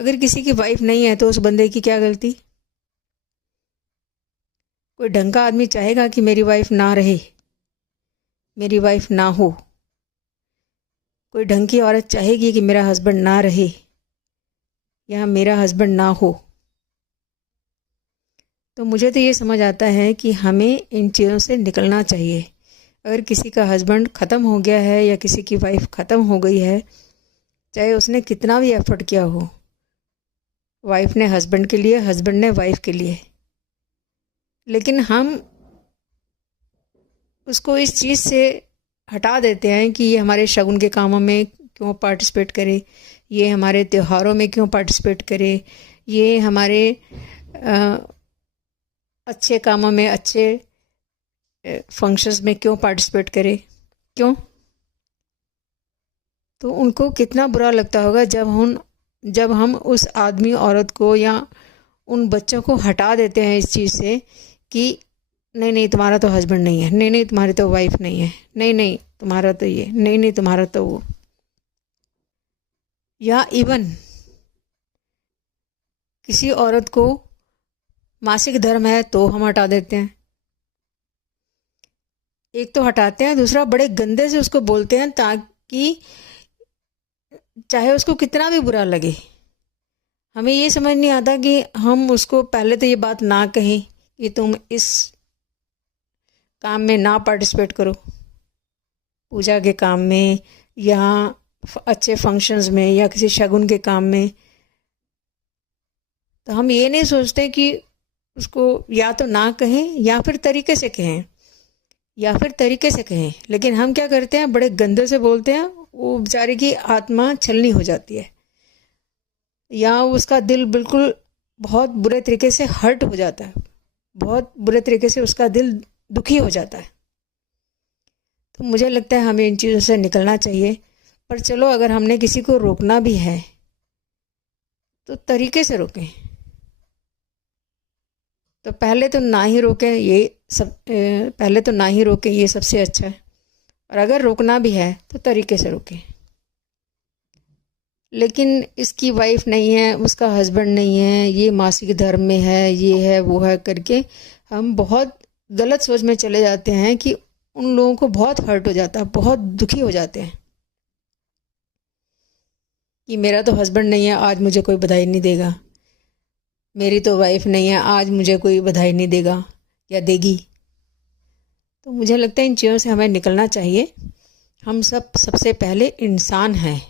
अगर किसी की वाइफ नहीं है तो उस बंदे की क्या गलती? कोई ढंग का आदमी चाहेगा कि मेरी वाइफ ना रहे, मेरी वाइफ ना हो? कोई ढंग की औरत चाहेगी कि मेरा हस्बैंड ना रहे या मेरा हस्बैंड ना हो? तो मुझे तो ये समझ आता है कि हमें इन चीज़ों से निकलना चाहिए। अगर किसी का हस्बैंड ख़त्म हो गया है या किसी की वाइफ ख़त्म हो गई है, चाहे उसने कितना भी एफर्ट किया हो, वाइफ ने हस्बैंड के लिए, हस्बैंड ने वाइफ के लिए, लेकिन हम उसको इस चीज़ से हटा देते हैं कि ये हमारे शगुन के कामों में क्यों पार्टिसिपेट करे, ये हमारे त्योहारों में क्यों पार्टिसिपेट करे, ये हमारे अच्छे कामों में, अच्छे फंक्शंस में क्यों पार्टिसिपेट करे, क्यों? तो उनको कितना बुरा लगता होगा जब हम उस आदमी औरत को या उन बच्चों को हटा देते हैं इस चीज़ से कि नहीं नहीं तुम्हारा तो हस्बैंड नहीं है, नहीं नहीं तुम्हारी तो वाइफ नहीं है, नहीं नहीं तुम्हारा तो ये, नहीं नहीं तुम्हारा तो वो। या इवन किसी औरत को मासिक धर्म है तो हम हटा देते हैं। एक तो हटाते हैं, दूसरा बड़े गंदे से उसको बोलते हैं ताकि चाहे उसको कितना भी बुरा लगे। हमें ये समझ नहीं आता कि हम उसको पहले तो ये बात ना कहें कि तुम इस काम में ना पार्टिसिपेट करो, पूजा के काम में या अच्छे फंक्शंस में या किसी शगुन के काम में। तो हम ये नहीं सोचते कि उसको या तो ना कहें या फिर तरीके से कहें, लेकिन हम क्या करते हैं, बड़े गंदे से बोलते हैं। वो बेचारे की आत्मा छलनी हो जाती है या उसका दिल बिल्कुल बहुत बुरे तरीके से हर्ट हो जाता है, बहुत बुरे तरीके से उसका दिल दुखी हो जाता है। तो मुझे लगता है हमें इन चीज़ों से निकलना चाहिए। पर चलो, अगर हमने किसी को रोकना भी है तो तरीके से रोकें। तो पहले तो ना ही रोकें, ये सबसे अच्छा है। और अगर रोकना भी है तो तरीके से रोकें। लेकिन इसकी वाइफ नहीं है, उसका हस्बैंड नहीं है, ये मासिक धर्म में है, ये है वो है करके हम बहुत गलत सोच में चले जाते हैं कि उन लोगों को बहुत हर्ट हो जाता है, बहुत दुखी हो जाते हैं कि मेरा तो हस्बैंड नहीं है, आज मुझे कोई बधाई नहीं देगा, मेरी तो वाइफ नहीं है, आज मुझे कोई बधाई नहीं देगा या देगी। तो मुझे लगता है इन चीज़ों से हमें निकलना चाहिए। हम सबसे पहले इंसान हैं।